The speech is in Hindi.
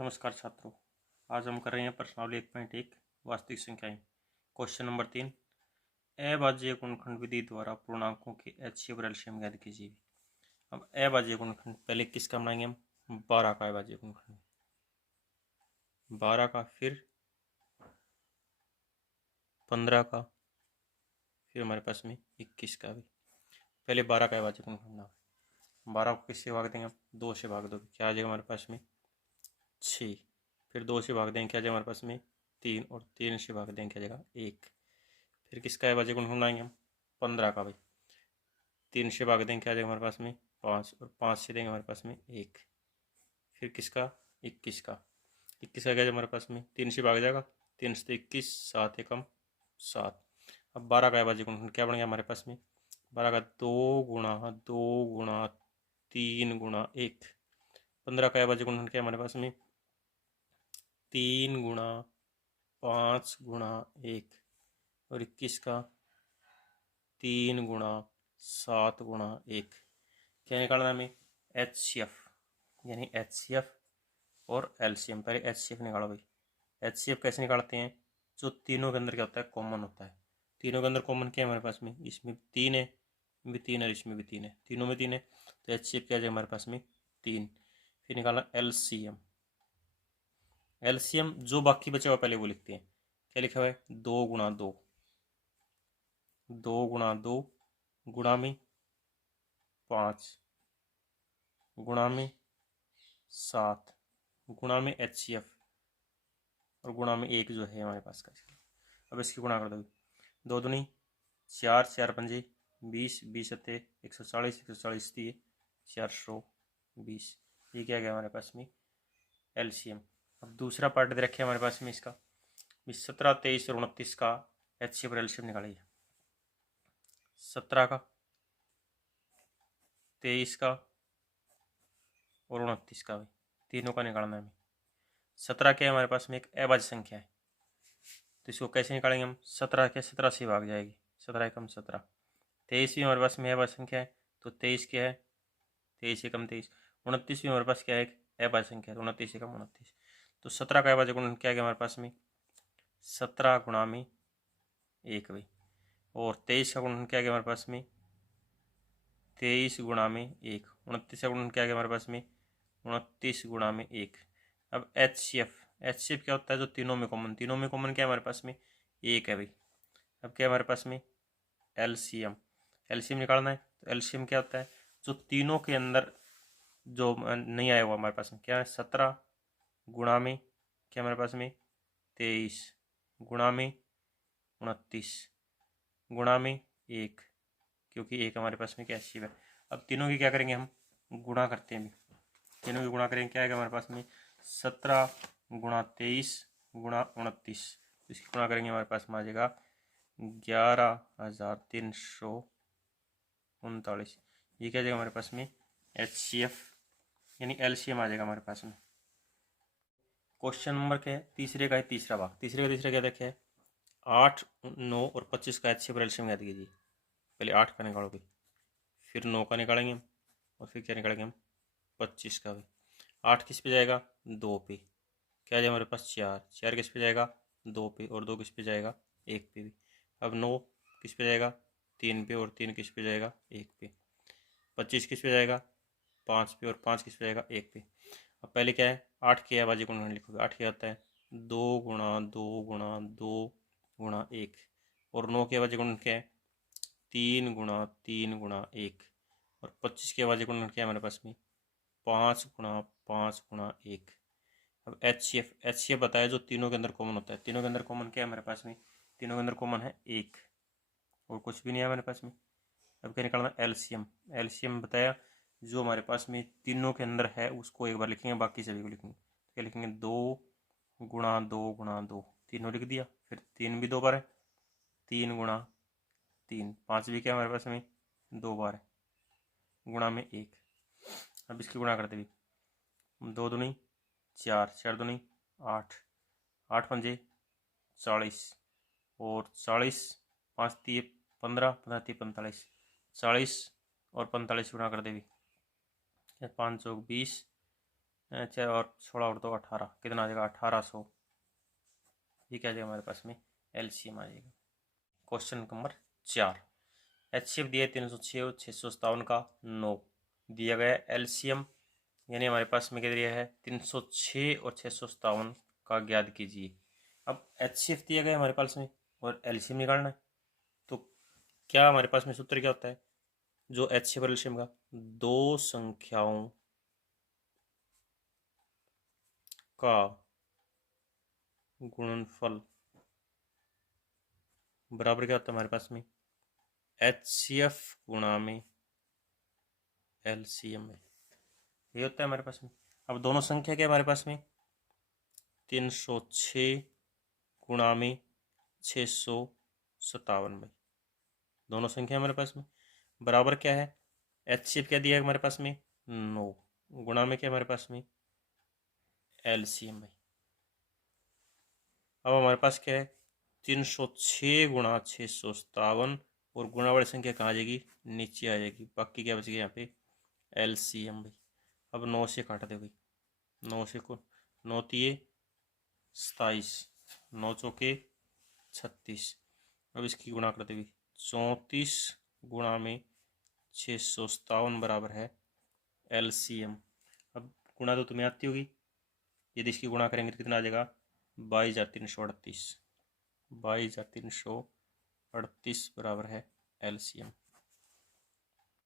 नमस्कार छात्रों, आज हम कर रहे हैं प्रश्नावली 1.1 वास्तविक संख्याएं। क्वेश्चन नंबर 3, अभाज्य गुणनखंड विधि द्वारा पूर्णांकों के HCF और LCM ज्ञात कीजिए। अब अभाज्य गुणनखंड पहले किसका बनाएंगे हम? 12 का अभाज्य गुणनखंड, 12 का, फिर 15 का, फिर हमारे पास में 21 का भी। पहले 12 का अभाज्य गुणनखंड बनाओ। 12 को किससे भाग देंगे हम? 2 से भाग दो, क्या आ जाएगा हमारे पास में? 6। फिर 2 से भाग देंगे, क्या आ जाएगा हमारे पास में? 3, और 3 से भाग देंगे, क्या आ जाएगा? 1। फिर किसका अभाज्य गुणनखंड बनाएंगे हम? 15 का भाई। 3 से भाग देंगे, क्या आ जाएगा हमारे पास में? 5, और 5 से देंगे हमारे पास में 1। फिर किसका? 21 का। 21 का क्या हमारे पास में? 3 से भाग जाएगा, 3 से 21, 7 एकम 7। अब 12 का अभाज्य गुणनखंड क्या बन गया हमारे पास में? 12 का 2 गुणा 2 गुणा 3 गुणा 1। 15 का अभाज्य गुणनखंड क्या हमारे पास में? 3 गुणा 5 गुणा 1, और 21 का 3 गुणा 7 गुणा 1। क्या निकालना है हमें? HCF, यानी HCF और LCM। पहले HCF निकालो भाई। HCF कैसे निकालते हैं? जो तीनों के अंदर क्या होता है? कॉमन होता है। तीनों के अंदर कॉमन क्या है हमारे पास में? इसमें 3 है, भी 3 है, इसमें भी 3 है, तीनों में 3 है, तो HCF क्या जाएगा हमारे पास में? 3। फिर निकालना LCM। LCM जो बाकी बचा हुआ पहले वो लिखते हैं। क्या लिखा हुआ है? 2 गुणा 2, 2 गुणा 2 गुणा में 5 गुणा में 7 गुणा में HCF, और गुणा में 1 जो है हमारे पास का। अब इसकी गुणा कर दो। 2 दूनी 4, 4 पंजे 20, 20 सत्ते 140, 140 दिए 420। ये क्या गया हमारे पास में? LCM। अब दूसरा पार्ट दे रखे हमारे पास में इसका 17, 23 और 29 का HCF और LCM निकालिए। 17 का, 23 का और 29 का भी, तीनों का निकालना है हमें। 17 क्या है हमारे पास में? एक अभाज्य संख्या है, तो इसको कैसे निकालेंगे हम? 17 क्या? 17 से भाग जाएगी, 17 एकम 17। 23 भी हमारे पास में अभाज्य संख्या है, तो 23 क्या है? 23 एकम 23। 29 भी हमारे पास क्या है? एक अभाज्य संख्या है, तो 29 एकम 29। तो 17 का अभाज्य गुणन क्या है हमारे पास में? 17 गुणा में 1 भी। और 23 का गुणन क्या है हमारे पास में? 23 गुणा में 1। 29 का गुणन क्या है हमारे पास में? 29 गुणा में 1। अब HCF क्या होता है? जो तीनों में कॉमन, तीनों में कॉमन क्या है हमारे पास में? 1 है भाई। अब क्या है हमारे पास में? LCM निकालना है, तो LCM क्या होता है? जो तीनों के अंदर जो नहीं आया हुआ हमारे पास में, क्या है? 17 गुणा में क्या हमारे पास में? 23 गुणा में 29 गुणा में 1, क्योंकि 1 हमारे पास में क्या HCF है। अब तीनों की क्या करेंगे हम? गुणा करते हैं। तीनों की गुणा करेंगे, क्या आएगा हमारे पास में? 17 गुणा 23 गुणा 29, इसकी गुणा करेंगे हमारे पास में आ जाएगा 11,339। ये क्या जाएगा हमारे पास में? HCF यानी LCM आ जाएगा हमारे पास में। क्वेश्चन नंबर क्या है? तीसरे का है तीसरा भाग। तीसरे का तीसरा क्या देखे? 8, 9 और 25 का HCF और LCM ज्ञात कीजिए। पहले 8 का निकालोगे, फिर 9 का निकालेंगे हम, और फिर क्या निकालेंगे हम? 25 का भी। 8 किस पे जाएगा? 2 पे। क्या जाएगा हमारे पास? 4। 4 किस पे जाएगा? 2 पे, और 2 किस पे जाएगा? 1 पे भी। अब 9 किस पे जाएगा? 3 पे, और 3 किस पे जाएगा? 1 पे। 25 किस पे जाएगा? 5 पे, और 5 किस पे जाएगा? 1 पे। अब पहले क्या है? 8 के अभाज्य गुणनखंड लिखोगे। 8 क्या होता है? 2 गुणा 2 गुणा 2 गुणा 1। और 9 के अभाज्य गुणनखंड क्या है? 3 गुणा 3 गुणा 1। और 25 के अभाज्य गुणनखंड क्या है हमारे पास में? 5 गुणा 5 गुणा 1। अब HCF बताया जो तीनों के अंदर कॉमन होता है। तीनों के अंदर कॉमन क्या है हमारे पास में? तीनों के अंदर कॉमन है 1, और कुछ भी नहीं है हमारे पास में। अब क्या निकालना? LCM बताया जो हमारे पास में तीनों के अंदर है उसको एक बार लिखेंगे, बाकी सभी को लिखेंगे। क्या लिखेंगे? 2 गुणा 2 गुणा 2, तीनों लिख दिया। फिर 3 भी 2 बार है, 3 गुणा 3। 5 भी क्या हमारे पास में? 2 बार है, गुणा में 1। अब इसकी गुणा करते भी, 2 दूनी 4, 4 दूनी 8, 8 पंजे 40, और 40, 5 तीय 15, 15 तीय 45, 40 और 45 गुणा कर दे भी, 5 चौक 20, चार और 16 और 2 18, कितना आ जाएगा 1800। ये क्या आ जाएगा हमारे पास में एलसीएम आ जाएगा। क्वेश्चन नंबर 4, एचसीएफ दिया है 306 और 657 का 9 दिया गया है। एलसीएम यानी हमारे पास में क्या दिया है 306 और 657 का ज्ञात कीजिए। अब एचसीएफ दिया गया है हमारे पास में और एलसीएम निकालना है, तो क्या हमारे पास में सूत्र क्या होता है जो एचसीएफ और एलसीएम का, दो संख्याओं का गुणनफल बराबर क्या होता है हमारे पास में एचसीएफ गुणा में एलसीएम में, ये होता है हमारे पास में। अब दोनों संख्या क्या है हमारे पास में 306 गुणा में 657 में, दोनों संख्या हमारे पास में बराबर क्या है एचसीएफ क्या दिया है हमारे पास में 9 गुणा में क्या हमारे पास में एलसीएम में। अब हमारे पास क्या है 306 गुणा 657 और गुणा वाली संख्या कहाँ आ जाएगी नीचे आ जाएगी, बाकी क्या बचेगी यहाँ पे एलसीएम भाई। अब 9 से काट दे भाई, 9 से को 9 तिये 27, 9 चौके 36। अब इसकी गुणा कर दे भाई 34 गुणा में 657 बराबर है एलसीएम। अब गुणा तो तुम्हें आती होगी, यदि इसकी गुणा करेंगे तो कितना आ जाएगा 22,338, 22,338 बराबर है एलसीएम।